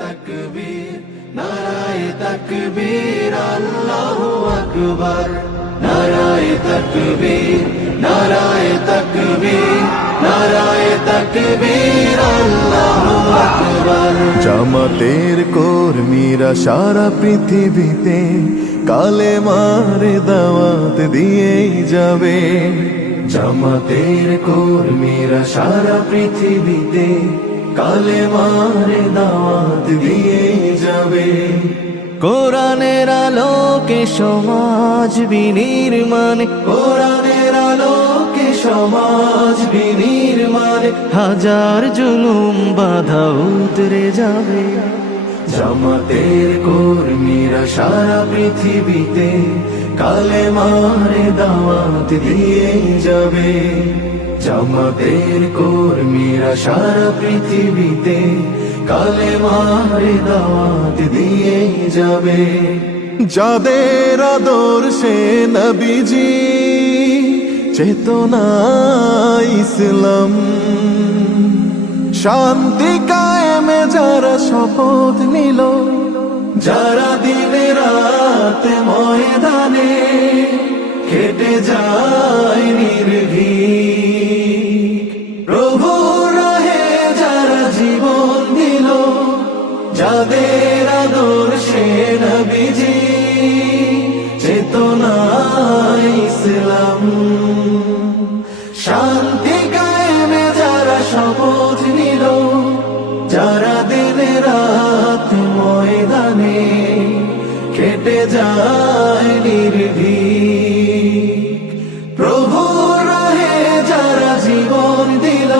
তাকবীর নারায়ে তাকবীর আল্লাহু আকবার নারায়ে তাকবীর নারায়ে তাকবীর নারায়ে তাকবীর আল্লাহু আকবার। জামাতের কর্মীরা সারা পৃথিবীতে কালেমার দাওয়াত দিয়েই যাবে। জামাতের কর্মীরা সারা পৃথিবীতে কালেমার দাওয়াত দিয়েই যাবে। কোরআনের আলোকে সমাজ বিনির্মাণ, কোরআনের আলোকে সমাজ বিনির্মাণ, হাজার জুলুম বাধা উতরে যাবে। জামাতের কর্মীরা সারা পৃথিবীতে কালেমার দাওয়াত দিয়েই যাবে। জামাতের কর্মীরা সারা পৃথিবীতে কালেমার দাওয়াত দিয়েই যাবে। যাদের আদর্শে নবীজি চেতনা ইসলাম, শান্তি কায়েমে যারা শপথ নিল, যারা দিনে রাত ময়দানে খেটে যায় নির্ভীক, প্রভু রাহে যারা জীবন দিল, যাদের আদর্শে নবীজি চেতনা ইসলাম, শান্তি কায়েমে যারা শপথ নিল, যারা দিনে রাত ময়দানে খেটে যায় নির্ভীক, প্রভু রাহে যারা জীবন দিল,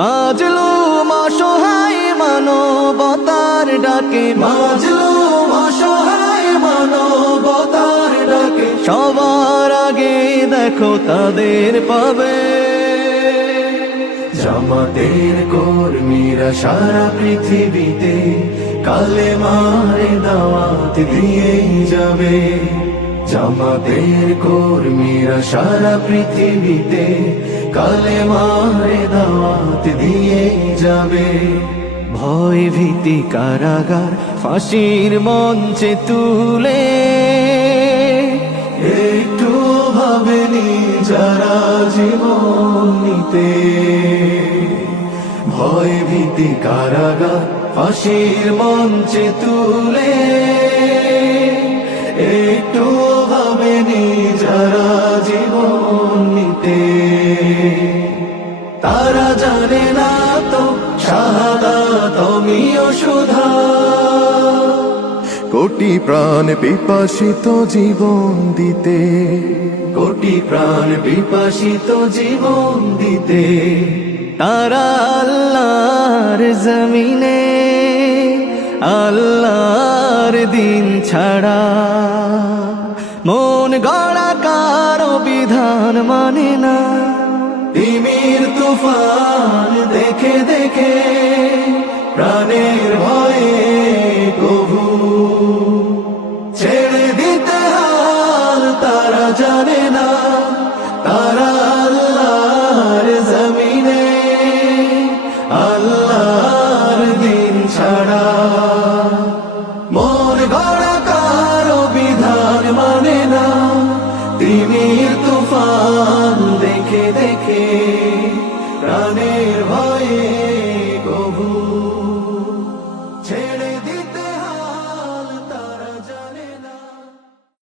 মাজলুম অসহায় মানবতার ডাকে, মাজলুম অসহায় মানবতার ডাকে, সবার আগে দেখো তাদের পাবে। জামাতের কর্মীরা সারা পৃথিবীতে কালেমার দাওয়াত দিয়েই যাবে। জামাতের কর্মীরা সারা পৃথিবীতে কালেমার দাওয়াত দিয়েই যাবে। ভয় ভীতি কারাগার ফাঁসির মঞ্চে তুলে, একটু ভাবেনি যারা জীবন নিতে, ভয় ভীতি কারাগার ফাঁসির মঞ্চে তুলে, একটু ভাবেনি যারা জীবন নিতে, তারা জানে না তো শাহাদাত অমিয় সুধা, কোটি প্রাণ পিপাসিত জীবন দিতে, কোটি প্রাণ বিপাসিত জীবন দিতে, তারা আল্লাহর জমিনে আল্লাহর দিন ছাড়া মন গড়া কারো বিধান মানে না। তিমির তুফান দেখে দেখে প্রাণে